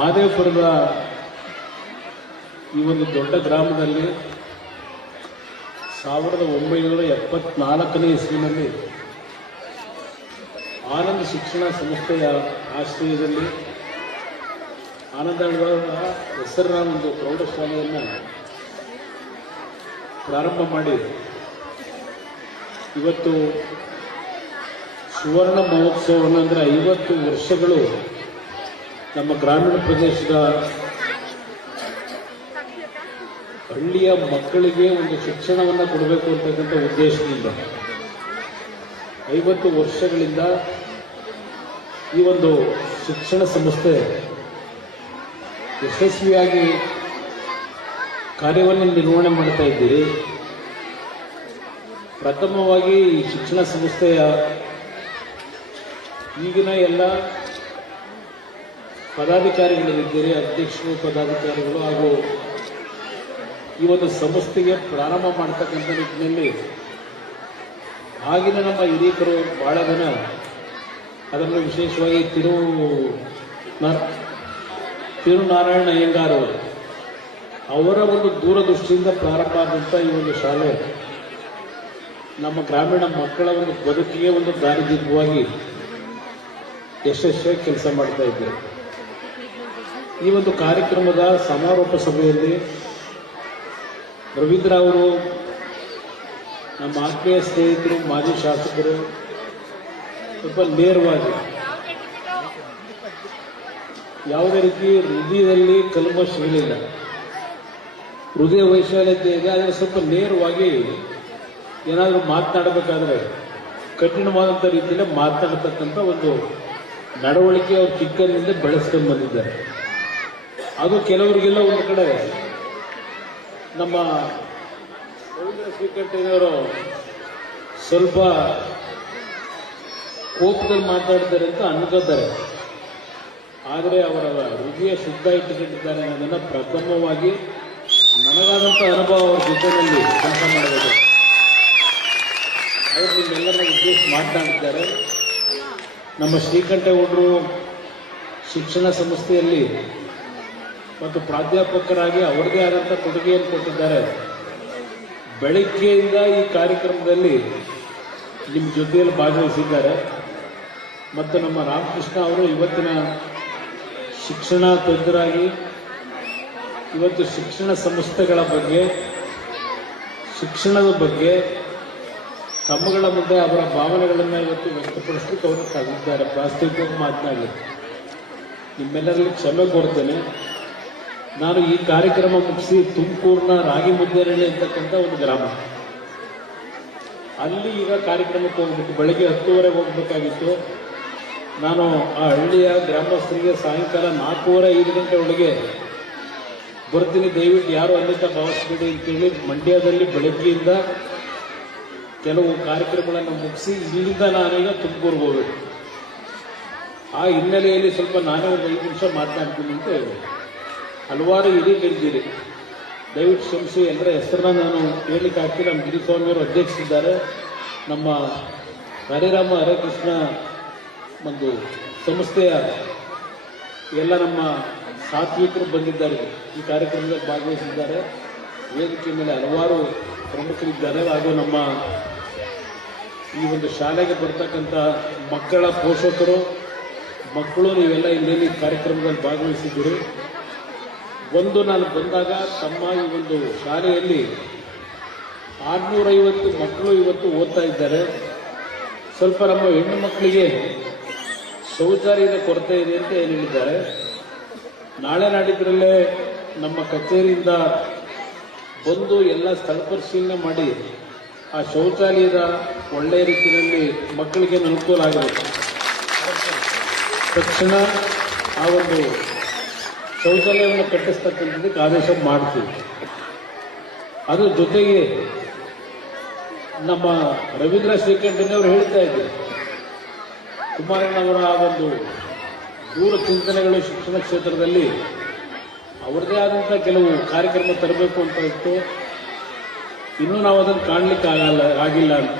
ಮಾದೇವಪುರದ ಈ ಒಂದು ದೊಡ್ಡ ಗ್ರಾಮದಲ್ಲಿ 1974ನೇ ಇಸ್ವಿನಲ್ಲಿ ಆನಂದ್ ಶಿಕ್ಷಣ ಸಂಸ್ಥೆಯ ಆಶ್ರಯದಲ್ಲಿ ಆನಂದವಾದ ಹೆಸರಿನ ಒಂದು ಪ್ರೌಢಶಾಲೆಯನ್ನು ಪ್ರಾರಂಭ ಮಾಡಿ ಇವತ್ತು ಸುವರ್ಣ ಮಹೋತ್ಸವವನ್ನು ಅಂದರೆ 50 ವರ್ಷಗಳು ನಮ್ಮ ಗ್ರಾಮೀಣ ಪ್ರದೇಶದ ಹಳ್ಳಿಯ ಮಕ್ಕಳಿಗೆ ಒಂದು ಶಿಕ್ಷಣವನ್ನು ಕೊಡಬೇಕು ಅಂತಕ್ಕಂಥ ಉದ್ದೇಶದಿಂದ 50 ವರ್ಷಗಳಿಂದ ಈ ಒಂದು ಶಿಕ್ಷಣ ಸಂಸ್ಥೆ ಯಶಸ್ವಿಯಾಗಿ ಕಾರ್ಯವನ್ನು ನಿರ್ವಹಣೆ ಮಾಡ್ತಾ ಇದ್ದೀರಿ. ಪ್ರಥಮವಾಗಿ ಈ ಶಿಕ್ಷಣ ಸಂಸ್ಥೆಯ ಈಗಿನ ಎಲ್ಲ ಪದಾಧಿಕಾರಿಗಳಿದ್ದೀರಿ, ಅಧ್ಯಕ್ಷರು, ಪದಾಧಿಕಾರಿಗಳು ಹಾಗೂ ಈ ಒಂದು ಸಂಸ್ಥೆಗೆ ಪ್ರಾರಂಭ ಮಾಡ್ತಕ್ಕಂಥ ನಿಟ್ಟಿನಲ್ಲಿ ಆಗಿನ ನಮ್ಮ ಹಿರಿಯರು ಬಹಳ ಜನ ಅದನ್ನು ವಿಶೇಷವಾಗಿ ತಿರುನಾರಾಯಣ ಅಯ್ಯಂಗಾರ್ ಅವರ ಒಂದು ದೂರದೃಷ್ಟಿಯಿಂದ ಪ್ರಾರಂಭ ಆದಂಥ ಈ ಒಂದು ಶಾಲೆ ನಮ್ಮ ಗ್ರಾಮೀಣ ಮಕ್ಕಳ ಒಂದು ಬದುಕಿಗೆ ಒಂದು ದಾರಿದೀಪವಾಗಿ ಯಶಸ್ವಿಯಾಗಿ ಕೆಲಸ ಮಾಡ್ತಾ ಇದ್ದೇವೆ. ಈ ಒಂದು ಕಾರ್ಯಕ್ರಮದ ಸಮಾರೋಪ ಸಭೆಯಲ್ಲಿ ರವೀಂದ್ರ ಅವರು, ನಮ್ಮ ಆತ್ಮೀಯ ಸ್ನೇಹಿತರು, ಮಾಜಿ ಶಾಸಕರು ಸ್ವಲ್ಪ ನೇರವಾಗಿ ಯಾವುದೇ ರೀತಿ ಹೃದಯದಲ್ಲಿ ಕಲ್ಮಶಗಳಿಲ್ಲ, ಹೃದಯ ವೈಶಾಲ್ಯತೆ ಇದೆ. ಆದರೆ ಸ್ವಲ್ಪ ನೇರವಾಗಿ ಏನಾದರೂ ಮಾತನಾಡಬೇಕಾದ್ರೆ ಕಠಿಣವಾದಂಥ ರೀತಿಯಲ್ಲಿ ಮಾತನಾಡತಕ್ಕಂಥ ಒಂದು ನಡವಳಿಕೆ ಅವರು ಚಿಕ್ಕಂದಿನಿಂದ ಬೆಳೆಸ್ಕೊಂಡು ಬಂದಿದ್ದಾರೆ. ಅದು ಕೆಲವರಿಗೆಲ್ಲ ಒಂದು ಕಡೆ ನಮ್ಮ ರವೀಂದ್ರ ಶ್ರೀಕಂಠಯ್ಯನವರು ಸ್ವಲ್ಪ ಕೋಪದಲ್ಲಿ ಮಾತಾಡ್ತಾರೆ ಅಂತ ಅನ್ಕೋತಾರೆ. ಆದರೆ ಅವರ ಹೃದಯ ಶುದ್ಧ ಇಟ್ಟುಕೊಂಡಿದ್ದಾರೆ ಅನ್ನೋದನ್ನು ಪ್ರಥಮವಾಗಿ ನನಗಾದಂಥ ಅನುಭವ ಅವರ ಜೊತೆಯಲ್ಲಿ ಕೆಲಸ ಮಾಡಬೇಕು. ಅವರು ನಿಮ್ಮೆಲ್ಲರನ್ನ ಉದ್ದೇಶ ಮಾತನಾಡಿದ್ದಾರೆ. ನಮ್ಮ ಶ್ರೀಕಂಠೇಗೌಡರು ಶಿಕ್ಷಣ ಸಂಸ್ಥೆಯಲ್ಲಿ ಮತ್ತು ಪ್ರಾಧ್ಯಾಪಕರಾಗಿ ಅವರದೇ ಆದಂಥ ಕೊಡುಗೆಯನ್ನು ಕೊಟ್ಟಿದ್ದಾರೆ. ಬೆಳಗ್ಗೆಯಿಂದ ಈ ಕಾರ್ಯಕ್ರಮದಲ್ಲಿ ನಿಮ್ಮ ಜೊತೆಯಲ್ಲಿ ಭಾಗವಹಿಸಿದ್ದಾರೆ. ಮತ್ತು ನಮ್ಮ ರಾಮಕೃಷ್ಣ ಅವರು ಇವತ್ತಿನ ಶಿಕ್ಷಣ ತಜ್ಞರಾಗಿ ಇವತ್ತು ಶಿಕ್ಷಣ ಸಂಸ್ಥೆಗಳ ಬಗ್ಗೆ, ಶಿಕ್ಷಣದ ಬಗ್ಗೆ ತಮ್ಮಗಳ ಮುಂದೆ ಅವರ ಭಾವನೆಗಳನ್ನು ಇವತ್ತು ವ್ಯಕ್ತಪಡಿಸಲಿಕ್ಕೆ ಅವರು ಸಾಧಿಸಿದ್ದಾರೆ. ಪ್ರಾಸ್ತಾವಿಕವಾಗಿ ಮಾತನಾಡಿ ನಿಮ್ಮೆಲ್ಲರಲ್ಲಿ ಕ್ಷಮೆ ಕೊಡ್ತೇನೆ. ನಾನು ಈ ಕಾರ್ಯಕ್ರಮ ಮುಗಿಸಿ ತುಮಕೂರಿನ ರಾಗಿಮುದ್ದೇನಹಳ್ಳಿ ಅಂತಕ್ಕಂಥ ಒಂದು ಗ್ರಾಮ, ಅಲ್ಲಿ ಈಗ ಕಾರ್ಯಕ್ರಮಕ್ಕೆ ಹೋಗ್ಬೇಕು. ಬೆಳಗ್ಗೆ 10:30 ಹೋಗಬೇಕಾಗಿತ್ತು. ನಾನು ಆ ಹಳ್ಳಿಯ ಗ್ರಾಮಸ್ಥರಿಗೆ ಸಾಯಂಕಾಲ 4:30-5 ಗಂಟೆ ಒಳಗೆ ಬರ್ತೀನಿ, ದಯವಿಟ್ಟು ಯಾರು ಅಲ್ಲಿಂದ ಭಾವಿಸ್ಬೇಡಿ ಅಂತೇಳಿ ಮಂಡ್ಯದಲ್ಲಿ ಬೆಳಗ್ಗೆಯಿಂದ ಕೆಲವು ಕಾರ್ಯಕ್ರಮಗಳನ್ನು ಮುಗಿಸಿ ಇಲ್ಲಿಂದ ನಾನೀಗ ತುಮಕೂರಿಗೆ ಹೋಗಬೇಕು. ಆ ಹಿನ್ನೆಲೆಯಲ್ಲಿ ಸ್ವಲ್ಪ ನಾನೇ ಒಂದು 5 ನಿಮಿಷ ಮಾತನಾಡ್ತೀನಿ ಅಂತ ಹೇಳಿ ಹಲವಾರು ಹಿರಿಯರಿದ್ದೀರಿ, ದಯವಿಟ್ಟು ಕ್ಷಮಿಸಿ. ಎಲ್ಲರ ಹೆಸರನ್ನ ನಾನು ಹೇಳಲಿಕ್ಕೆ ಆಗ್ತಿಲ್ಲ. ನಮ್ಮ ಗಿರಿಸ್ವಾಮಿಯವರು ಅಧ್ಯಕ್ಷರಿದ್ದಾರೆ. ನಮ್ಮ ಹರಿರಾಮ ಹರೇಕೃಷ್ಣ ಒಂದು ಸಂಸ್ಥೆಯ ಎಲ್ಲ ನಮ್ಮ ಸಾತ್ವಿಕರು ಬಂದಿದ್ದಾರೆ, ಈ ಕಾರ್ಯಕ್ರಮದಲ್ಲಿ ಭಾಗವಹಿಸಿದ್ದಾರೆ. ವೇದಿಕೆ ಮೇಲೆ ಹಲವಾರು ಪ್ರಮುಖರಿದ್ದಾರೆ. ಹಾಗೂ ನಮ್ಮ ಈ ಒಂದು ಶಾಲೆಗೆ ಬರ್ತಕ್ಕಂಥ ಮಕ್ಕಳ ಪೋಷಕರು, ಮಕ್ಕಳು, ನೀವೆಲ್ಲ ಇಲ್ಲಿ ಕಾರ್ಯಕ್ರಮದಲ್ಲಿ ಭಾಗವಹಿಸಿದ್ದೀರಿ. ನಾನು ಬಂದಾಗ ತಮ್ಮ ಈ ಒಂದು ಶಾಲೆಯಲ್ಲಿ 650 ಮಕ್ಕಳು ಇವತ್ತು ಓದ್ತಾ ಇದ್ದಾರೆ. ಸ್ವಲ್ಪ ನಮ್ಮ ಹೆಣ್ಣು ಮಕ್ಕಳಿಗೆ ಶೌಚಾಲಯದ ಕೊರತೆ ಇದೆ ಅಂತ ಏನು ಹೇಳಿದ್ದಾರೆ. ನಾಳೆ ನಾಡಿದ್ರಲ್ಲೇ ನಮ್ಮ ಕಚೇರಿಯಿಂದ ಬಂದು ಎಲ್ಲ ಸ್ಥಳ ಪರಿಶೀಲನೆ ಮಾಡಿ ಆ ಶೌಚಾಲಯದ ಒಳ್ಳೆಯ ರೀತಿಯಲ್ಲಿ ಮಕ್ಕಳಿಗೆ ಅನುಕೂಲ ಆಗಬೇಕು. ತಕ್ಷಣ ಆ ಒಂದು ಶೌಚಾಲಯವನ್ನು ಕಟ್ಟಿಸ್ತಕ್ಕಂಥದ್ದಕ್ಕೆ ಆದೇಶ ಮಾಡ್ತೀವಿ. ಅದ್ರ ಜೊತೆಗೆ ನಮ್ಮ ರವೀಂದ್ರ ಶ್ರೀಕಂಠಯ್ಯನವರು ಹೇಳ್ತಾ ಇದ್ದಾರೆ, ಕುಮಾರಣ್ಣವರ ಒಂದು ದೂರ ಚಿಂತನೆಗಳು ಶಿಕ್ಷಣ ಕ್ಷೇತ್ರದಲ್ಲಿ ಅವರದೇ ಆದಂಥ ಕೆಲವು ಕಾರ್ಯಕ್ರಮ ತರಬೇಕು ಅಂತ ಇತ್ತು. ಇನ್ನೂ ನಾವು ಅದನ್ನು ಕಾಣಲಿಕ್ಕೆ ಆಗಿಲ್ಲ ಅಂತ.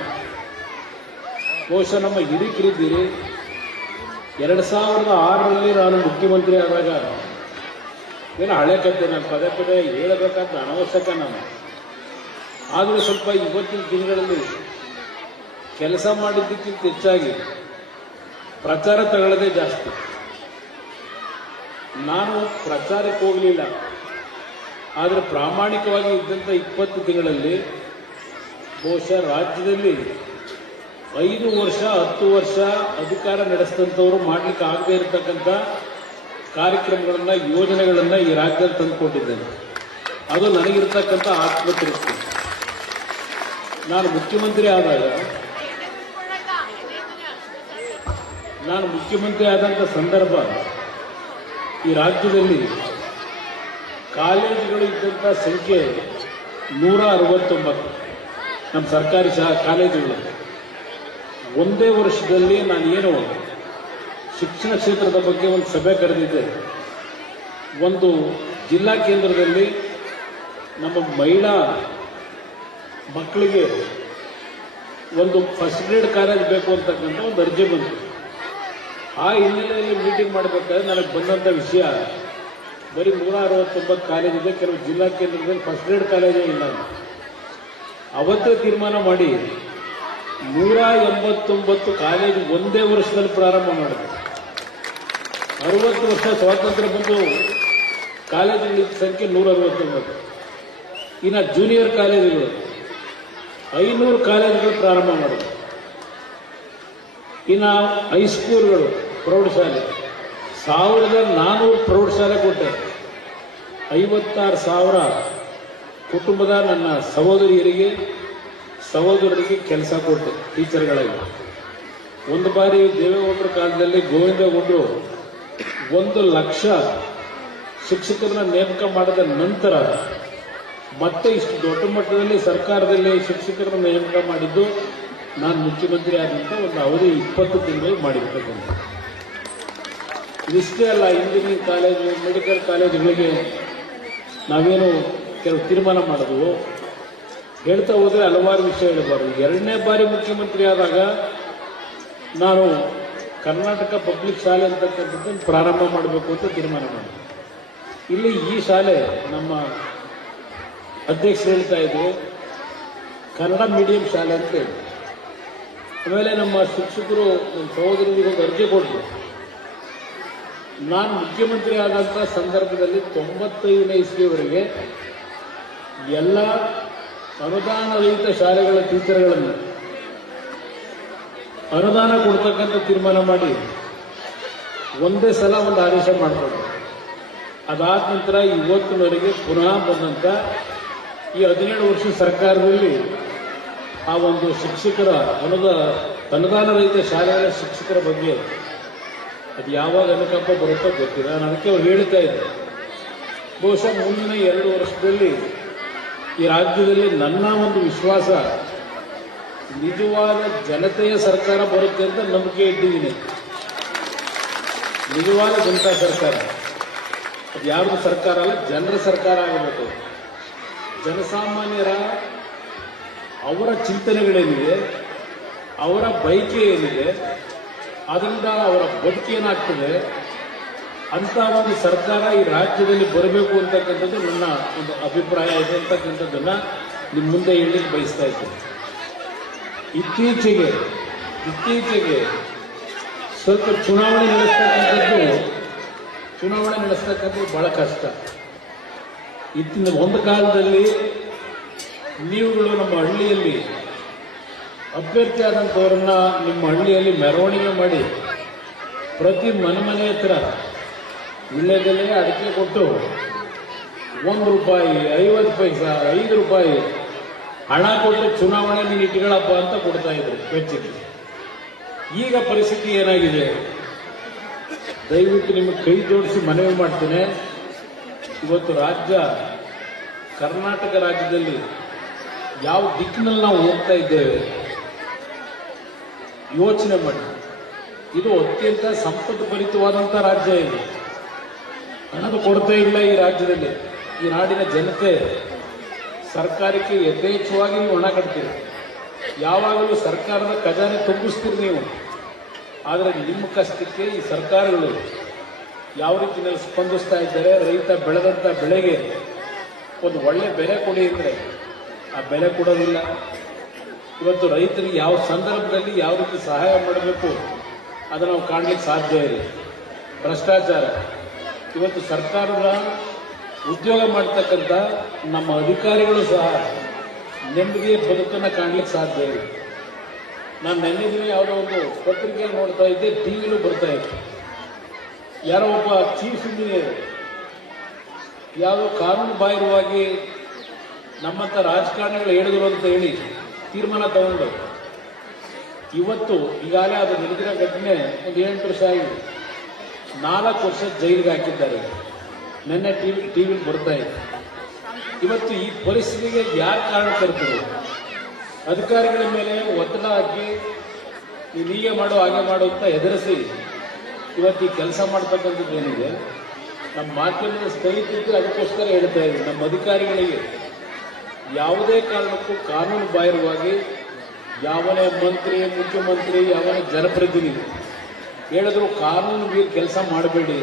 ಬಹುಶಃ ನಮ್ಮ ಹಿರಿಕರಿದ್ದೀರಿ. 2006ರಲ್ಲಿ ನಾನು ಮುಖ್ಯಮಂತ್ರಿ ಆದಾಗ ಏನೋ ಹಳೆ ಕತೆ, ನಾನು ಪದೇ ಪದೇ ಹೇಳಬೇಕಂತ ಅನವಶ್ಯಕ ನಾನು. ಆದರೂ ಸ್ವಲ್ಪ ಇವತ್ತಿನ ದಿನಗಳಲ್ಲಿ ಕೆಲಸ ಮಾಡಿದ್ದಕ್ಕಿಂತ ಹೆಚ್ಚಾಗಿ ಪ್ರಚಾರ ತಗೊಳ್ಳೋದೇ ಜಾಸ್ತಿ. ನಾನು ಪ್ರಚಾರಕ್ಕೆ ಹೋಗಲಿಲ್ಲ, ಆದರೆ ಪ್ರಾಮಾಣಿಕವಾಗಿ ಇದ್ದಂಥ 20 ತಿಂಗಳಲ್ಲಿ ಬಹುಶಃ ರಾಜ್ಯದಲ್ಲಿ 5 ವರ್ಷ 10 ವರ್ಷ ಅಧಿಕಾರ ನಡೆಸಿದಂಥವರು ಮಾಡಲಿಕ್ಕೆ ಆಗದೇ ಇರತಕ್ಕಂಥ ಕಾರ್ಯಕ್ರಮಗಳನ್ನು, ಯೋಜನೆಗಳನ್ನು ಈ ರಾಜ್ಯದಲ್ಲಿ ತಂದುಕೊಟ್ಟಿದ್ದೇನೆ. ಅದು ನನಗಿರ್ತಕ್ಕಂಥ ಆತ್ಮತೃಪ್ತಿ. ನಾನು ಮುಖ್ಯಮಂತ್ರಿ ಆದಂಥ ಸಂದರ್ಭ ಈ ರಾಜ್ಯದಲ್ಲಿ ಕಾಲೇಜುಗಳು ಇದ್ದಂಥ ಸಂಖ್ಯೆ 169 ನಮ್ಮ ಸರ್ಕಾರಿ ಕಾಲೇಜುಗಳು. ಒಂದೇ ವರ್ಷದಲ್ಲಿ ನಾನೇನು ಶಿಕ್ಷಣ ಕ್ಷೇತ್ರದ ಬಗ್ಗೆ ಒಂದು ಸಭೆ ಕರೆದಿದ್ದೆ. ಒಂದು ಜಿಲ್ಲಾ ಕೇಂದ್ರದಲ್ಲಿ ನಮ್ಮ ಮಹಿಳಾ ಮಕ್ಕಳಿಗೆ ಒಂದು ಫಸ್ಟ್ ಗ್ರೇಡ್ ಕಾಲೇಜ್ ಬೇಕು ಅಂತಕ್ಕಂಥ ಒಂದು ಅರ್ಜಿ ಬಂತು. ಆ ಹಿನ್ನೆಲೆಯಲ್ಲಿ ಮೀಟಿಂಗ್ ಮಾಡಬೇಕಾದ್ರೆ ನನಗೆ ಬಂದಂಥ ವಿಷಯ ಬರೀ 169 ಕಾಲೇಜ್ ಇದೆ, ಕೆಲವು ಜಿಲ್ಲಾ ಕೇಂದ್ರದಲ್ಲಿ ಫಸ್ಟ್ ಗ್ರೇಡ್ ಕಾಲೇಜೇ ಇಲ್ಲ. ಅವತ್ತೇ ತೀರ್ಮಾನ ಮಾಡಿ 189 ಕಾಲೇಜು ಒಂದೇ ವರ್ಷದಲ್ಲಿ ಪ್ರಾರಂಭ ಮಾಡಿದೆ. 60 ವರ್ಷ ಸ್ವಾತಂತ್ರ್ಯ ಬಂದು ಕಾಲೇಜುಗಳ ಸಂಖ್ಯೆ 169. ಇನ್ನು ಜೂನಿಯರ್ ಕಾಲೇಜುಗಳು 500 ಕಾಲೇಜುಗಳು ಪ್ರಾರಂಭ ಮಾಡಿದೆ. ಇನ್ನು ಹೈಸ್ಕೂಲ್ಗಳು, ಪ್ರೌಢಶಾಲೆ 1400 ಪ್ರೌಢಶಾಲೆ ಕೊಟ್ಟೆ. 56,000 ಕುಟುಂಬದ ನನ್ನ ಸಹೋದರರಿಗೆ ಕೆಲಸ ಕೊಟ್ಟೆ ಟೀಚರ್ಗಳಾಗಿ. ಒಂದು ಬಾರಿ ದೇವೇಗೌಡರ ಕಾಲದಲ್ಲಿ ಗೋವಿಂದಗೌಡರು 1 ಲಕ್ಷ ಶಿಕ್ಷಕರನ್ನ ನೇಮಕ ಮಾಡಿದ ನಂತರ ಮತ್ತೆ ಇಷ್ಟು ದೊಡ್ಡ ಮಟ್ಟದಲ್ಲಿ ಸರ್ಕಾರದಲ್ಲಿ ಶಿಕ್ಷಕರನ್ನ ನೇಮಕ ಮಾಡಿದ್ದು ನಾನು ಮುಖ್ಯಮಂತ್ರಿ ಆದಂಥ ಒಂದು ಅವಧಿ 20 ತಿಂಗಳು ಮಾಡಿರ್ತಕ್ಕಂಥ. ಇದಿಷ್ಟೇ ಅಲ್ಲ, ಇಂಜಿನಿಯರಿಂಗ್ ಕಾಲೇಜು, ಮೆಡಿಕಲ್ ಕಾಲೇಜುಗಳಿಗೆ ನಾವೇನು ಕೆಲವು ತೀರ್ಮಾನ ಮಾಡಿದ್ವು. ಹೇಳ್ತಾ ಹೋದರೆ ಹಲವಾರು ವಿಷಯ ಹೇಳಬಾರ್ದು. 2ನೇ ಬಾರಿ ಮುಖ್ಯಮಂತ್ರಿ ಆದಾಗ ನಾನು ಕರ್ನಾಟಕ ಪಬ್ಲಿಕ್ ಶಾಲೆ ಅಂತಕ್ಕಂಥದ್ದನ್ನು ಪ್ರಾರಂಭ ಮಾಡಬೇಕು ಅಂತ ತೀರ್ಮಾನ ಮಾಡಿದೆ. ಇಲ್ಲಿ ಈ ಶಾಲೆ ನಮ್ಮ ಅಧ್ಯಕ್ಷರು ಹೇಳ್ತಾ ಇದ್ರು ಕನ್ನಡ ಮೀಡಿಯಂ ಶಾಲೆ ಅಂತ ಹೇಳಿ. ಆಮೇಲೆ ನಮ್ಮ ಶಿಕ್ಷಕರು, ನಮ್ಮ ಸಹೋದರರಿಗೆ ಒಂದು ಅರ್ಜಿ ಕೊಟ್ಟರು. ನಾನು ಮುಖ್ಯಮಂತ್ರಿ ಆದಂಥ ಸಂದರ್ಭದಲ್ಲಿ 95ನೇ ಇಸ್ವಿಯವರೆಗೆ ಎಲ್ಲ ಅನುದಾನ ರಹಿತ ಶಾಲೆಗಳ ಟೀಚರ್ಗಳನ್ನು ಅನುದಾನ ಕೊಡ್ತಕ್ಕಂಥ ತೀರ್ಮಾನ ಮಾಡಿ ಒಂದೇ ಸಲ ಒಂದು ಆದೇಶ ಮಾಡಿಕೊಂಡ್ರು. ಅದಾದ ನಂತರ ಇವತ್ತಿನವರೆಗೆ ಪುನಃ ಬಂದಂಥ ಈ 17 ವರ್ಷ ಸರ್ಕಾರದಲ್ಲಿ ಆ ಒಂದು ಶಿಕ್ಷಕರ ಅನುದಾನ ರಹಿತ ಶಾಲೆಗಳ ಶಿಕ್ಷಕರ ಬಗ್ಗೆ ಅದು ಯಾವಾಗ ಅನುಕಂಪ ಬರುತ್ತೋ ಗೊತ್ತಿಲ್ಲ. ನಾನು ಅದಕ್ಕೆ ಅವ್ರು ಹೇಳ್ತಾ ಇದ್ದೆ, ಬಹುಶಃ ಮುಂದಿನ 2 ವರ್ಷದಲ್ಲಿ ಈ ರಾಜ್ಯದಲ್ಲಿ ನನ್ನ ಒಂದು ವಿಶ್ವಾಸ ನಿಜವಾದ ಜನತೆಯ ಸರ್ಕಾರ ಬರುತ್ತೆ ಅಂತ ನಂಬಿಕೆ ಇಟ್ಟಿದ್ದೀನಿ. ನಿಜವಾದ ಜನತಾ ಸರ್ಕಾರ, ಅದು ಯಾರ್ದು ಸರ್ಕಾರ ಅಲ್ಲ, ಜನರ ಸರ್ಕಾರ ಆಗಬೇಕು. ಜನಸಾಮಾನ್ಯರ ಅವರ ಚಿಂತನೆಗಳೇನಿದೆ, ಅವರ ಬಯಕೆ ಏನಿದೆ, ಅದರಿಂದ ಅವರ ಬದುಕೇನಾಗ್ತದೆ ಅಂತ ಒಂದು ಸರ್ಕಾರ ಈ ರಾಜ್ಯದಲ್ಲಿ ಬರಬೇಕು ಅಂತಕ್ಕಂಥದ್ದು ನನ್ನ ಒಂದು ಅಭಿಪ್ರಾಯ ಇದೆ ಅಂತಕ್ಕಂಥದ್ದನ್ನು ನಿಮ್ಮ ಮುಂದೆ ಹೇಳಲಿಕ್ಕೆ ಬಯಸ್ತಾ ಇದ್ದೇನೆ. ಇತ್ತೀಚೆಗೆ ಸ್ವಲ್ಪ ಚುನಾವಣೆ ನಡೆಸ್ತಕ್ಕಂಥದ್ದು ಬಹಳ ಕಷ್ಟ. ಒಂದು ಕಾಲದಲ್ಲಿ ನೀವುಗಳು ನಮ್ಮ ಹಳ್ಳಿಯಲ್ಲಿ ಅಭ್ಯರ್ಥಿ ಆದಂಥವ್ರನ್ನ ನಿಮ್ಮ ಹಳ್ಳಿಯಲ್ಲಿ ಮೆರವಣಿಗೆ ಮಾಡಿ ಪ್ರತಿ ಮನೆ ಹತ್ರ ವಿಳ್ಯದೆಲೆ ಅಡಿಕೆ ಕೊಟ್ಟು ₹1, 50 ಪೈಸೆ, ₹5 ಹಣ ಕೊಟ್ಟರೆ ಚುನಾವಣೆ ನೀನು ಇಟ್ಕೊಳ್ಳಪ್ಪ ಅಂತ ಕೊಡ್ತಾ ಇದ್ರು ವೆಚ್ಚಕ್ಕೆ. ಈಗ ಪರಿಸ್ಥಿತಿ ಏನಾಗಿದೆ? ದಯವಿಟ್ಟು ನಿಮಗೆ ಕೈ ಜೋಡಿಸಿ ಮನವಿ ಮಾಡ್ತೇನೆ. ಇವತ್ತು ಕರ್ನಾಟಕ ರಾಜ್ಯದಲ್ಲಿ ಯಾವ ದಿಕ್ಕಿನಲ್ಲಿ ನಾವು ಹೋಗ್ತಾ ಇದ್ದೇವೆ ಯೋಚನೆ ಮಾಡಿ. ಇದು ಅತ್ಯಂತ ಸಂಪತ್ತು ಭರಿತವಾದಂಥ ರಾಜ್ಯ. ಇದು ಹಣದ ಕೊರತೆ ಇಲ್ಲ ಈ ರಾಜ್ಯದಲ್ಲಿ. ಈ ನಾಡಿನ ಜನತೆ ಸರ್ಕಾರಕ್ಕೆ ಯಥೇಚ್ಛವಾಗಿ ನೀವು ಹಣ ಕಟ್ತೀರಿ. ಯಾವಾಗಲೂ ಸರ್ಕಾರದ ಖಜಾನೆ ತುಂಬಿಸ್ತೀರಿ ನೀವು. ಆದರೆ ನಿಮ್ಮ ಕಷ್ಟಕ್ಕೆ ಈ ಸರ್ಕಾರಗಳು ಯಾವ ರೀತಿಯಲ್ಲಿ ಸ್ಪಂದಿಸ್ತಾ ಇದ್ದಾರೆ, ರೈತ ಬೆಳೆದಂಥ ಬೆಳೆಗೆ ಒಂದು ಒಳ್ಳೆ ಬೆಲೆ ಕೊಡಿ ಅಂದರೆ ಆ ಬೆಲೆ ಕೊಡೋದಿಲ್ಲ. ಇವತ್ತು ರೈತರಿಗೆ ಯಾವ ಸಂದರ್ಭದಲ್ಲಿ ಯಾವ ರೀತಿ ಸಹಾಯ ಮಾಡಬೇಕು ಅದನ್ನು ನಾವು ಕಾಣಲಿಕ್ಕೆ ಸಾಧ್ಯ ಇಲ್ಲ. ಭ್ರಷ್ಟಾಚಾರ. ಇವತ್ತು ಸರ್ಕಾರದ ಉದ್ಯೋಗ ಮಾಡ್ತಕ್ಕಂಥ ನಮ್ಮ ಅಧಿಕಾರಿಗಳು ಸಹ ನೆಮ್ಮದಿಯ ಬದುಕನ್ನು ಕಾಣಲಿಕ್ಕೆ ಸಾಧ್ಯ ಇಲ್ಲ. ನಾನು ನೆನ್ನೆ ದಿನ ಯಾವುದೋ ಒಂದು ಪತ್ರಿಕೆಯಲ್ಲಿ ನೋಡ್ತಾ ಇದ್ದೆ, ಟಿವಿಲೂ ಬರ್ತಾ ಇತ್ತು. ಯಾರೋ ಒಬ್ಬ ಚೀಫ್ ಇಂಜಿನಿಯರ್ ಯಾವುದೋ ಕಾನೂನು ಬಾಹಿರವಾಗಿ ನಮ್ಮಂಥ ರಾಜಕಾರಣಿಗಳು ಹೇಳಿದ್ರು ಅಂತ ಹೇಳಿ ತೀರ್ಮಾನ ತಗೊಂಡು ಇವತ್ತು ಈಗಾಗಲೇ ಅದು ನಡೆದಿರೋ ಘಟನೆ ಒಂದು 8 ವರ್ಷ ಆಗಿದೆ, 4 ವರ್ಷ ಜೈಲಿಗೆ ಹಾಕಿದ್ದಾರೆ. ನಿನ್ನೆ ಟಿವಿಲಿ ಬರ್ತಾ ಇದೆ. ಇವತ್ತು ಈ ಪರಿಸ್ಥಿತಿಗೆ ಯಾರು ಕಾರಣಕರ್ತರು? ಅಧಿಕಾರಿಗಳ ಮೇಲೆ ಒತ್ತಡ ಹಾಕಿ ನೀವು ಹೀಗೆ ಮಾಡು ಹಾಗೆ ಮಾಡು ಅಂತ ಹೆದರಿಸಿ ಇವತ್ತು ಈ ಕೆಲಸ ಮಾಡ್ತಕ್ಕಂಥದ್ದು ಏನಿದೆ, ನಮ್ಮ ಮಾಧ್ಯಮದ ಸ್ಥಗಿತಿದ್ದು ಅದಕ್ಕೋಸ್ಕರ ಹೇಳ್ತಾ ಇದ್ದೀವಿ. ನಮ್ಮ ಅಧಿಕಾರಿಗಳಿಗೆ ಯಾವುದೇ ಕಾರಣಕ್ಕೂ ಕಾನೂನು ಬಾಹಿರವಾಗಿ ಯಾವನೇ ಮಂತ್ರಿ, ಮುಖ್ಯಮಂತ್ರಿ, ಯಾವನೇ ಜನಪ್ರತಿನಿಧಿ ಹೇಳಿದ್ರು ಕಾನೂನು ಮೀರಿ ಕೆಲಸ ಮಾಡಬೇಡಿ.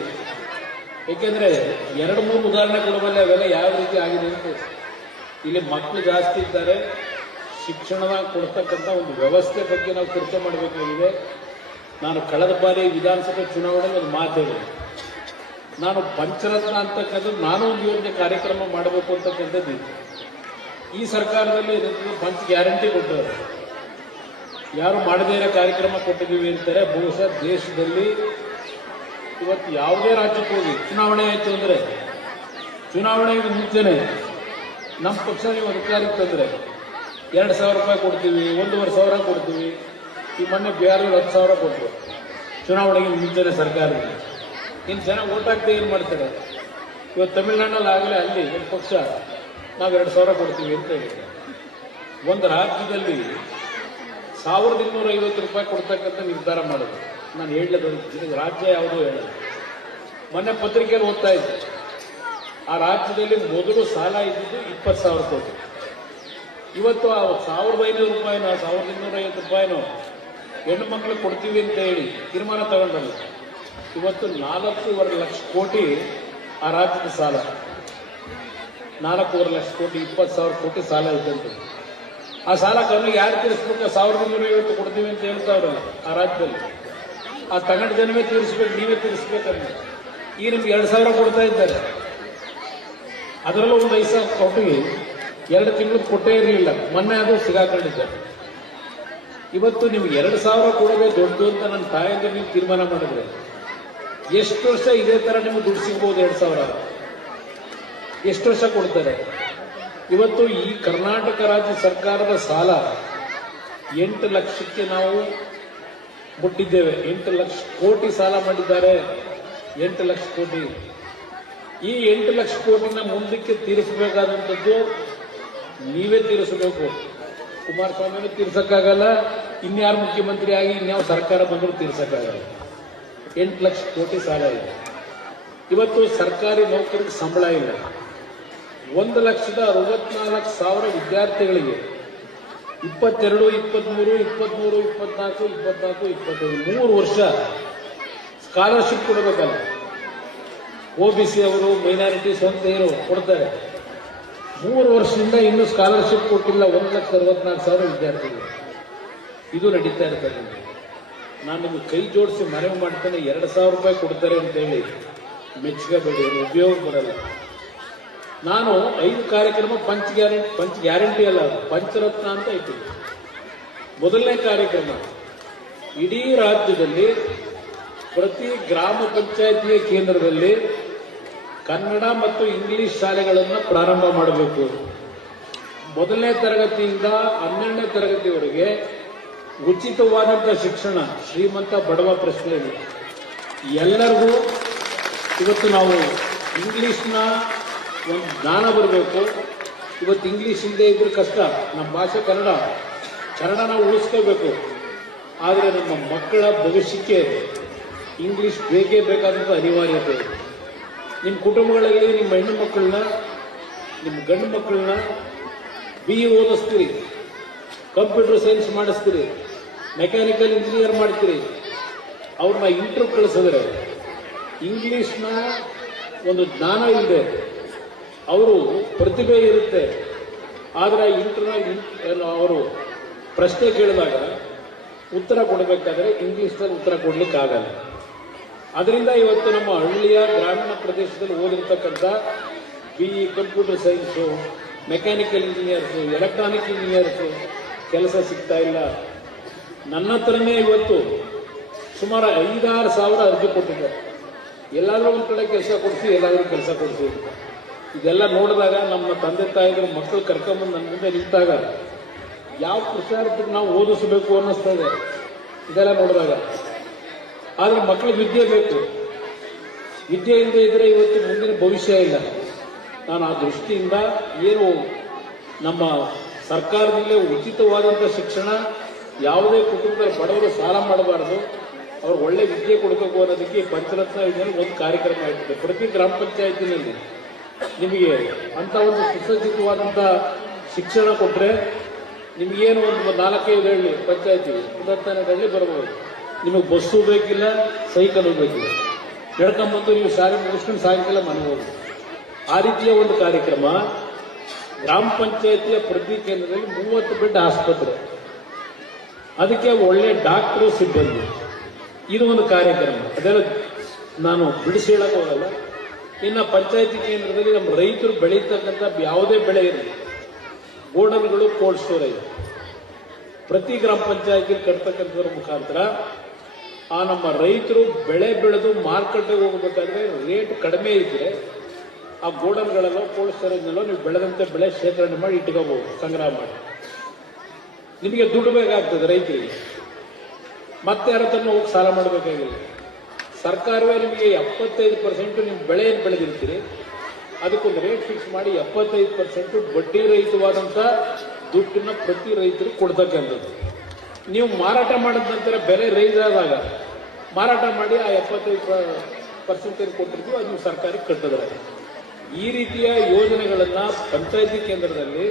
ಏಕೆಂದರೆ 2-3 ಉದಾಹರಣೆ ಕೊಡಬಲ್ಲ ಅವೆಲ್ಲ ಯಾವ ರೀತಿ ಆಗಿದೆ ಅಂತ. ಇಲ್ಲಿ ಮಕ್ಕಳು ಜಾಸ್ತಿ ಇದ್ದಾರೆ, ಶಿಕ್ಷಣದ ಕೊಡ್ತಕ್ಕಂಥ ಒಂದು ವ್ಯವಸ್ಥೆ ಬಗ್ಗೆ ನಾವು ಚರ್ಚೆ ಮಾಡಬೇಕಾಗಿದೆ. ನಾನು ಕಳೆದ ಬಾರಿ ವಿಧಾನಸಭೆ ಚುನಾವಣೆಯಲ್ಲಿ ಒಂದು ಮಾತು ಹೇಳಿದೆ, ನಾನು ಪಂಚರತ್ನ ಅಂತಕ್ಕಂಥದ್ದು ನಾನು ಒಂದು ಯೋಜನೆ ಕಾರ್ಯಕ್ರಮ ಮಾಡಬೇಕು ಅಂತಕ್ಕಂಥದ್ದು. ಈ ಸರ್ಕಾರದಲ್ಲಿ ಪಂಚ ಗ್ಯಾರಂಟಿ ಕೊಟ್ಟರು, ಯಾರು ಮಾಡದೇ ಇರೋ ಕಾರ್ಯಕ್ರಮ ಕೊಟ್ಟಿದ್ದೀವಿ ಅಂತಾರೆ. ಬಹುಶಃ ದೇಶದಲ್ಲಿ ಇವತ್ತು ಯಾವುದೇ ರಾಜ್ಯಕ್ಕೆ ಹೋಗಿ ಚುನಾವಣೆ ಆಯಿತು ಅಂದರೆ ಚುನಾವಣೆಗೆ ಮುಂಚೆನೆ ನಮ್ಮ ಪಕ್ಷ ನೀವು ಅಧಿಕಾರಕ್ಕೆ ತಂದರೆ 2,000 ರೂಪಾಯಿ ಕೊಡ್ತೀವಿ, 1,500 ಕೊಡ್ತೀವಿ. ಈ ಮೊನ್ನೆ ಬಿಹಾರಲ್ಲಿ 10,000 ಕೊಟ್ಟರು ಚುನಾವಣೆಗೆ ಮುಂಚೆನೆ ಸರ್ಕಾರಕ್ಕೆ. ಇನ್ನು ಜನ ಓಟ್ ಹಾಕ್ದೆ ಏನು ಮಾಡ್ತಾರೆ? ಇವತ್ತು ತಮಿಳುನಾಡಲ್ಲಿ ಆಗಲೇ ಅಲ್ಲಿ ಒಂದು ಪಕ್ಷ ನಾವು 2,000 ಕೊಡ್ತೀವಿ ಅಂತ ಹೇಳಿದೆ. ಒಂದು ರಾಜ್ಯದಲ್ಲಿ 1,250 ರೂಪಾಯಿ ಕೊಡ್ತಕ್ಕಂಥ ನಿರ್ಧಾರ ಮಾಡೋದು. ನಾನು ಹೇಳಲೇಬೇಕು, ರಾಜ್ಯ ಯಾವುದೋ ಹೇಳೋದು. ಮೊನ್ನೆ ಪತ್ರಿಕೆಯಲ್ಲಿ ಓದ್ತಾ ಇದ್ದೆ, ಆ ರಾಜ್ಯದಲ್ಲಿ ಮೊದಲು ಸಾಲ ಇದ್ದಿದ್ದು 20,000 ಕೋಟಿ. ಇವತ್ತು ಆ 1,500 ರೂಪಾಯಿನೋ 1,250 ರೂಪಾಯಿನೋ ಹೆಣ್ಣು ಮಕ್ಕಳಿಗೆ ಕೊಡ್ತೀವಿ ಅಂತ ಹೇಳಿ ತೀರ್ಮಾನ ತಗೊಂಡಲ್ಲ. ಇವತ್ತು 4.25 ಲಕ್ಷ ಕೋಟಿ ಆ ರಾಜ್ಯದ ಸಾಲ. 4.25 ಲಕ್ಷ ಕೋಟಿ, 20,000 ಕೋಟಿ ಸಾಲ ಇದ್ದಂತೆ. ಆ ಸಾಲ ಕಮ್ಮಿಗೆ ಯಾರು ತೀರಿಸ್ಬೇಕು? 1,250 ಕೊಡ್ತೀವಿ ಅಂತ ಹೇಳ್ತಾವ್ರಲ್ಲ ಆ ರಾಜ್ಯದಲ್ಲಿ. ಆ ತಗೊಂಡ ಜನವೇ ತೀರಿಸ್ಬೇಕು, ನೀವೇ ತೀರಿಸ್ಬೇಕಂದ್ರೆ ಈಗ ನಿಮ್ಗೆ 2,000 ಕೊಡ್ತಾ ಇದ್ದಾರೆ. ಅದರಲ್ಲೂ ಒಂದು 5,000 ಕೋಟಿಗೆ 2 ತಿಂಗಳು ಕೊಟ್ಟೇ ಇರಲಿಲ್ಲ. ಮೊನ್ನೆ ಅದು ಸಿಗಾಕೊಂಡಿದ್ದಾರೆ. ಇವತ್ತು ನಿಮ್ಗೆ 2,000 ಕೊಡೋದೇ ದೊಡ್ಡದು ಅಂತ ನನ್ನ ತಾಯಿಯಿಂದ ನೀವು ತೀರ್ಮಾನ ಮಾಡಿದ್ರೆ ಎಷ್ಟು ವರ್ಷ ಇದೇ ತರ ನಿಮ್ಗೆ ದುಡ್ಡು ಸಿಗ್ಬೋದು? 2,000 ಎಷ್ಟು ವರ್ಷ ಕೊಡ್ತಾರೆ? ಇವತ್ತು ಈ ಕರ್ನಾಟಕ ರಾಜ್ಯ ಸರ್ಕಾರದ ಸಾಲ 8 ಲಕ್ಷಕ್ಕೆ ನಾವು ಮುಟ್ಟಿದ್ದೇವೆ. 8 ಲಕ್ಷ ಕೋಟಿ ಸಾಲ ಮಾಡಿದ್ದಾರೆ. 8 ಲಕ್ಷ ಕೋಟಿ. ಈ 8 ಲಕ್ಷ ಕೋಟಿನ ಮುಂದಕ್ಕೆ ತೀರಿಸಬೇಕಾದಂಥದ್ದು ನೀವೇ ತೀರಿಸಬೇಕು. ಕುಮಾರಸ್ವಾಮಿನೂ ತೀರ್ಸಕ್ಕಾಗಲ್ಲ, ಇನ್ಯಾರು ಮುಖ್ಯಮಂತ್ರಿ ಆಗಿ ಇನ್ಯಾವ ಸರ್ಕಾರ ಬಂದರೂ ತೀರ್ಸಕ್ಕಾಗಲ್ಲ. 8 ಲಕ್ಷ ಕೋಟಿ ಸಾಲ ಇದೆ. ಇವತ್ತು ಸರ್ಕಾರಿ ನೌಕರಿಗೆ ಸಂಬಳ ಇಲ್ಲ. 1,64,000 ವಿದ್ಯಾರ್ಥಿಗಳಿಗೆ 22, 23, 24, 25 3 ವರ್ಷ ಸ್ಕಾಲರ್ಶಿಪ್ ಕೊಡಬೇಕಲ್ಲ. OBC ಅವರು, ಮೈನಾರಿಟಿ ಸ್ವಂತ ಕೊಡ್ತಾರೆ. 3 ವರ್ಷದಿಂದ ಇನ್ನೂ ಸ್ಕಾಲರ್ಶಿಪ್ ಕೊಟ್ಟಿಲ್ಲ 1,64,000 ವಿದ್ಯಾರ್ಥಿಗಳು. ಇದು ನಡೀತಾ ಇರ್ತದೆ. ನಾನು ನಿಮಗೆ ಕೈ ಜೋಡಿಸಿ ಮನವಿ ಮಾಡ್ತೇನೆ, 2,000 ರೂಪಾಯಿ ಕೊಡ್ತಾರೆ ಅಂತೇಳಿ ಮೆಚ್ಚಬೇಡಿ, ಉಪಯೋಗ ಬರಲ್ಲ. ನಾನು 5 ಕಾರ್ಯಕ್ರಮ ಪಂಚ ಗ್ಯಾರಂಟಿ ಅಲ್ಲ, ಅದು ಪಂಚರತ್ನ ಅಂತ ಇಟ್ಟಿದ್ದೆ. ಮೊದಲನೇ ಕಾರ್ಯಕ್ರಮ, ಇಡೀ ರಾಜ್ಯದಲ್ಲಿ ಪ್ರತಿ ಗ್ರಾಮ ಪಂಚಾಯಿತಿಯ ಕೇಂದ್ರದಲ್ಲಿ ಕನ್ನಡ ಮತ್ತು ಇಂಗ್ಲಿಷ್ ಶಾಲೆಗಳನ್ನು ಪ್ರಾರಂಭ ಮಾಡಬೇಕು. 1ನೇ ತರಗತಿಯಿಂದ 12ನೇ ತರಗತಿವರೆಗೆ ಉಚಿತವಾದಂಥ ಶಿಕ್ಷಣ, ಶ್ರೀಮಂತ ಬಡವ ಪ್ರಶ್ನೆ ಇದೆ. ಎಲ್ಲರಿಗೂ ಇವತ್ತು ನಾವು ಇಂಗ್ಲಿಷ್ನ ಒಂದು ಜ್ಞಾನ ಬರಬೇಕು. ಇವತ್ತು ಇಂಗ್ಲಿಷ್ ಇಲ್ಲದೆ ಇದ್ರೆ ಕಷ್ಟ. ನಮ್ಮ ಭಾಷೆ ಕನ್ನಡ ನಾವು ಉಳಿಸ್ಕೋಬೇಕು. ಆದರೆ ನಮ್ಮ ಮಕ್ಕಳ ಭವಿಷ್ಯಕ್ಕೆ ಇಂಗ್ಲಿಷ್ ಬೇಕೇ ಬೇಕಾದಂಥ ಅನಿವಾರ್ಯತೆ ಇದೆ. ನಿಮ್ಮ ಕುಟುಂಬಗಳಲ್ಲಿ ನಿಮ್ಮ ಹೆಣ್ಣು ಮಕ್ಕಳನ್ನ, ನಿಮ್ಮ ಗಂಡು ಮಕ್ಕಳನ್ನ BE ಓದಿಸ್ತೀರಿ, ಕಂಪ್ಯೂಟರ್ ಸೈನ್ಸ್ ಮಾಡಿಸ್ತೀರಿ, ಮೆಕ್ಯಾನಿಕಲ್ ಇಂಜಿನಿಯರ್ ಮಾಡ್ತೀರಿ. ಅವ್ರನ್ನ ಇಂಟರ್ವ್ಯೂ ಕಳಿಸಿದ್ರೆ ಇಂಗ್ಲಿಷ್ನ ಒಂದು ಜ್ಞಾನ ಇದೆ, ಅವರು ಪ್ರತಿಭೆ ಇರುತ್ತೆ, ಆದರೆ ಇಂಟರ್ನಲ್ ಅವರು ಪ್ರಶ್ನೆ ಕೇಳಿದಾಗ ಉತ್ತರ ಕೊಡಬೇಕಾದ್ರೆ ಇಂಗ್ಲಿಷ್ನಲ್ಲಿ ಉತ್ತರ ಕೊಡ್ಲಿಕ್ಕೆ ಆಗಲ್ಲ. ಅದರಿಂದ ಇವತ್ತು ನಮ್ಮ ಹಳ್ಳಿಯ ಗ್ರಾಮೀಣ ಪ್ರದೇಶದಲ್ಲಿ ಓದಿರ್ತಕ್ಕಂಥ BE computer science, mechanical engineers, electronic engineers ಕೆಲಸ ಸಿಗ್ತಾ ಇಲ್ಲ. ನನ್ನ ಹತ್ರನೇ ಇವತ್ತು ಸುಮಾರು 5-6 ಸಾವಿರ ಅರ್ಜಿ ಕೊಟ್ಟಿದ್ದಾರೆ. ಎಲ್ಲಾದರೂ ಒಂದು ಕಡೆ ಕೆಲಸ ಕೊಡಿಸಿ, ಎಲ್ಲಾದರೂ ಕೆಲಸ ಕೊಡಿಸಿ. ಇದೆಲ್ಲ ನೋಡಿದಾಗ ನಮ್ಮ ತಂದೆ ತಾಯಿಗಳು ಮಕ್ಕಳು ಕರ್ಕೊಂಬಂದು ನನ್ನ ಮುಂದೆ ನಿಂತಾಗ ಯಾವ ಪುರುಷಾರ್ಥಕ್ಕೆ ನಾವು ಓದಿಸಬೇಕು ಅನ್ನಿಸ್ತದೆ ಇದೆಲ್ಲ ನೋಡಿದಾಗ. ಆದರೆ ಮಕ್ಕಳಿಗೆ ವಿದ್ಯೆ ಬೇಕು. ವಿದ್ಯೆ ಇಲ್ಲದೆ ಇದ್ರೆ ಇವತ್ತು ಮುಂದಿನ ಭವಿಷ್ಯ ಇಲ್ಲ. ನಾನು ಆ ದೃಷ್ಟಿಯಿಂದ ಏನು ನಮ್ಮ ಸರ್ಕಾರದಲ್ಲೇ ಉಚಿತವಾದಂಥ ಶಿಕ್ಷಣ, ಯಾವುದೇ ಕುಟುಂಬದಲ್ಲಿ ಬಡವರು ಸಾಲ ಮಾಡಬಾರದು, ಅವ್ರಿಗೆ ಒಳ್ಳೆ ವಿದ್ಯೆ ಕೊಡಬೇಕು ಅನ್ನೋದಕ್ಕೆ ಪಂಚರತ್ನ ಯೋಜನೆ ಒಂದು ಕಾರ್ಯಕ್ರಮ ಇರ್ತದೆ. ಪ್ರತಿ ಗ್ರಾಮ ಪಂಚಾಯತಿನಲ್ಲಿ ನಿಮಗೆ ಅಂತ ಒಂದು ಸುಸಜ್ಜಿತವಾದಂಥ ಶಿಕ್ಷಣ ಕೊಟ್ಟರೆ ನಿಮಗೇನು ಒಂದು 4-5 ಹಳ್ಳಿ ಪಂಚಾಯತಿ 10 ಹಳ್ಳಿ ಬರ್ಬೋದು. ನಿಮಗೆ ಬಸ್ಸು ಬೇಕಿಲ್ಲ, ಸೈಕಲ್ ಬೇಕಿಲ್ಲ, ನಡ್ಕೊಂಬಂದು ನೀವು ಶಾಲೆ ಮುಗಿಸ್ಕೊಂಡು ಸಾಯಂಕಾಲ ಮನೆಗೆ ಹೋಗಿ. ಆ ರೀತಿಯ ಒಂದು ಕಾರ್ಯಕ್ರಮ. ಗ್ರಾಮ ಪಂಚಾಯತಿಯ ಪ್ರತಿ ಕೇಂದ್ರದಲ್ಲಿ 30 ಬೆಡ್ ಆಸ್ಪತ್ರೆ, ಅದಕ್ಕೆ ಒಳ್ಳೆ ಡಾಕ್ಟರು, ಸಿಬ್ಬಂದಿ. ಇದು ಒಂದು ಕಾರ್ಯಕ್ರಮ. ಅದೆಲ್ಲ ನಾನು ಬಿಡಿಸಿ ಹೇಳಕ್ ಹೋಗಲ್ಲ. ಇನ್ನು ಪಂಚಾಯತಿ ಕೇಂದ್ರದಲ್ಲಿ ನಮ್ಮ ರೈತರು ಬೆಳೀತಕ್ಕಂಥ ಯಾವುದೇ ಬೆಳೆ ಇರಲಿ, ಗೋಡನ್ಗಳು, ಕೋಲ್ಡ್ ಸ್ಟೋರೇಜ್ ಪ್ರತಿ ಗ್ರಾಮ ಪಂಚಾಯತಿ ಕಟ್ತಕ್ಕಂಥದ್ರ ಮುಖಾಂತರ ಆ ನಮ್ಮ ರೈತರು ಬೆಳೆ ಬೆಳೆದು ಮಾರುಕಟ್ಟೆಗೆ ಹೋಗಬೇಕಾದ್ರೆ ರೇಟ್ ಕಡಿಮೆ ಇದ್ರೆ ಆ ಗೋಡನ್ಗಳೆಲ್ಲ, ಕೋಲ್ಡ್ ಸ್ಟೋರೇಜ್ನೆಲ್ಲ ನೀವು ಬೆಳೆದಂತೆ ಬೆಳೆ ಶೇಖರಣೆ ಮಾಡಿ ಇಟ್ಕೋಬಹುದು, ಸಂಗ್ರಹ ಮಾಡಿ. ನಿಮಗೆ ದುಡ್ಡು ಬೇಕಾಗ್ತದೆ ರೈತರಿಗೆ, ಮತ್ತೆ ಯಾರ ಹತ್ರ ಹೋಗಿ ಸಾಲ ಮಾಡಬೇಕಾಗಿಲ್ಲ. ಸರ್ಕಾರವೇ ನಿಮಗೆ 75% ನಿಮ್ಮ ಬೆಳೆ ಏನು ಬೆಳೆದಿರ್ತೀರಿ ಅದಕ್ಕೊಂದು ರೇಟ್ ಫಿಕ್ಸ್ ಮಾಡಿ 75% ಬಡ್ಡಿ ರಹಿತವಾದಂಥ ದುಡ್ಡನ್ನ ಪ್ರತಿ ರೈತರಿಗೆ ಕೊಡ್ತಕ್ಕಂಥದ್ದು. ನೀವು ಮಾರಾಟ ಮಾಡಿದ ನಂತರ ಬೆಲೆ ರೈಸ್ ಆದಾಗ ಮಾರಾಟ ಮಾಡಿ ಆ 75% ಕೊಟ್ಟಿರ್ತೀವಿ, ಅದು ನೀವು ಸರ್ಕಾರಕ್ಕೆ ಕಟ್ಟಿದ್ರೆ. ಈ ರೀತಿಯ ಯೋಜನೆಗಳನ್ನು ಪಂಚಾಯತಿ ಕೇಂದ್ರದಲ್ಲಿ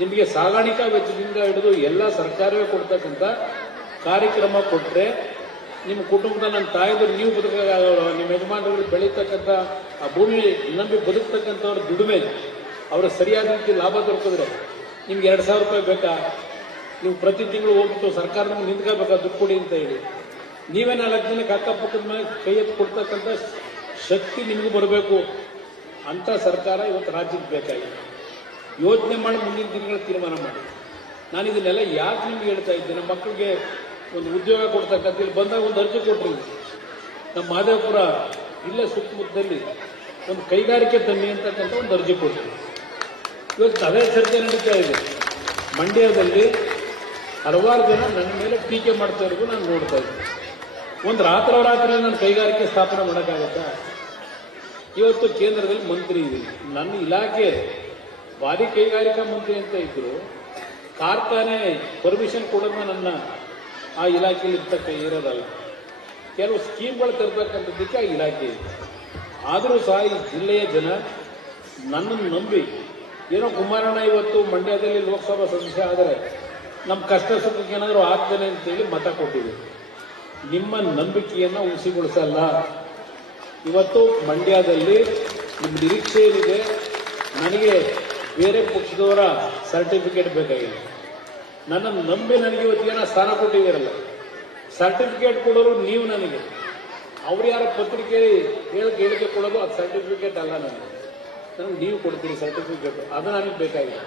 ನಿಮಗೆ ಸಾಗಾಣಿಕಾ ವೆಚ್ಚದಿಂದ ಹಿಡಿದು ಎಲ್ಲ ಸರ್ಕಾರವೇ ಕೊಡ್ತಕ್ಕಂಥ ಕಾರ್ಯಕ್ರಮ ಕೊಟ್ಟರೆ ನಿಮ್ಮ ಕುಟುಂಬದ ನನ್ನ ತಾಯಿದ್ರು ನೀವು ಬದುಕಾಗಲ್ಲ. ನಿಮ್ಮ ಯಜಮಾನರು ಬೆಳೀತಕ್ಕಂಥ ಆ ಭೂಮಿ ನಂಬಿ ಬದುಕ್ತಕ್ಕಂಥವ್ರ ದುಡಿಮೆ ಅವರು ಸರಿಯಾದ ರೀತಿ ಲಾಭ ದೊರಕಿದ್ರೆ ನಿಮ್ಗೆ 2,000 ರೂಪಾಯಿ ಬೇಕಾ? ನೀವು ಪ್ರತಿ ತಿಂಗಳು ಹೋಗ್ಬಿಟ್ಟು ಸರ್ಕಾರ ನಮ್ಗೆ ನಿಂತ್ಕೋಬೇಕಾ ದುಡ್ಡು ಕೊಡಿ ಅಂತ ಹೇಳಿ? ನೀವೇ 4 ದಿನಕ್ಕೆ ಅಕ್ಕಪಕ್ಕದ ಮೇಲೆ ಕೈ ಎತ್ತು ಕೊಡ್ತಕ್ಕಂಥ ಶಕ್ತಿ ನಿಮಗೂ ಬರಬೇಕು ಅಂತ ಸರ್ಕಾರ ಇವತ್ತು ರಾಜ್ಯಕ್ಕೆ ಬೇಕಾಗಿದೆ. ಯೋಚನೆ ಮಾಡಿ ಮುಂದಿನ ದಿನಗಳ ತೀರ್ಮಾನ ಮಾಡಿ. ನಾನು ಇದನ್ನೆಲ್ಲ ಯಾಕೆ ನಿಮ್ಗೆ ಹೇಳ್ತಾ ಇದ್ದೇನೆ, ಮಕ್ಕಳಿಗೆ ಒಂದು ಉದ್ಯೋಗ ಕೊಡ್ತಕ್ಕಂಥ ಇಲ್ಲಿ ಬಂದಾಗ ಒಂದು ಅರ್ಜಿ ಕೊಟ್ಟರು. ನಮ್ಮ ಮಾದೇವಪುರ ಇಲ್ಲೇ ಸುತ್ತಮುತ್ತದಲ್ಲಿ ಒಂದು ಕೈಗಾರಿಕೆ ತನ್ನಿ ಅಂತಕ್ಕಂಥ ಒಂದು ಅರ್ಜಿ ಕೊಟ್ಟರು. ಇವತ್ತು ಅದೇ ಚರ್ಚೆ ನಡೀತಾ ಇದೆ. ಮಂಡ್ಯದಲ್ಲಿ ಹಲವಾರು ಜನ ನನ್ನ ಮೇಲೆ ಟೀಕೆ ಮಾಡ್ತಾ ಇರೋದು ನಾನು ನೋಡ್ತಾ ಇದ್ದೆ. ಒಂದು ರಾತ್ರಿ ನಾನು ಕೈಗಾರಿಕೆ ಸ್ಥಾಪನೆ ಮಾಡೋಕ್ಕಾಗತ್ತಾ? ಇವತ್ತು ಕೇಂದ್ರದಲ್ಲಿ ಮಂತ್ರಿ ಇದೆ, ನನ್ನ ಇಲಾಖೆ ಭಾರಿ ಕೈಗಾರಿಕಾ ಮಂತ್ರಿ ಅಂತ ಇದ್ರು, ಕಾರ್ಖಾನೆ ಪರ್ಮಿಷನ್ ಕೊಡೋದನ್ನ ನನ್ನ ಆ ಇಲಾಖೆಯಲ್ಲಿ ಇರೋದಲ್ಲ. ಕೆಲವು ಸ್ಕೀಮ್ಗಳು ತರತಕ್ಕಂಥದ್ದಕ್ಕೆ ಆ ಇಲಾಖೆ ಇದೆ. ಆದರೂ ಸಹ ಈ ಜಿಲ್ಲೆಯ ಜನ ನನ್ನನ್ನು ನಂಬಿ ಏನೋ ಕುಮಾರಣ್ಣ ಇವತ್ತು ಮಂಡ್ಯದಲ್ಲಿ ಲೋಕಸಭಾ ಸದಸ್ಯ ಆದರೆ ನಮ್ಮ ಕಷ್ಟ ಸುಖಕ್ಕೆ ಏನಾದರೂ ಆಗ್ತಾನೆ ಅಂತೇಳಿ ಮತ ಕೊಟ್ಟಿದೆ. ನಿಮ್ಮ ನಂಬಿಕೆಯನ್ನು ಹುಸಿಗೊಳಿಸಲ್ಲ. ಇವತ್ತು ಮಂಡ್ಯದಲ್ಲಿ ನಿಮ್ಮ ನಿರೀಕ್ಷೆ ಏನಿದೆ, ನನಗೆ ಬೇರೆ ಪಕ್ಷದವರ ಸರ್ಟಿಫಿಕೇಟ್ ಬೇಕಾಗಿಲ್ಲ. ನನ್ನನ್ನು ನಂಬಿ ನನಗೆ ಇವತ್ತಿಗೇನ ಸ್ಥಾನ ಕೊಟ್ಟಿದ್ದೀರಲ್ಲ, ಸರ್ಟಿಫಿಕೇಟ್ ಕೊಡೋರು ನೀವು ನನಗೆ. ಅವ್ರು ಯಾರ ಪತ್ರಿಕೆಯಲ್ಲಿ ಹೇಳಿಕೆ ಕೊಡೋದು ಅದು ಸರ್ಟಿಫಿಕೇಟ್ ಅಲ್ಲ. ನನಗೆ ನೀವು ಕೊಡ್ತೀರಿ ಸರ್ಟಿಫಿಕೇಟ್, ಅದು ನನಗೆ ಬೇಕಾಗಿಲ್ಲ.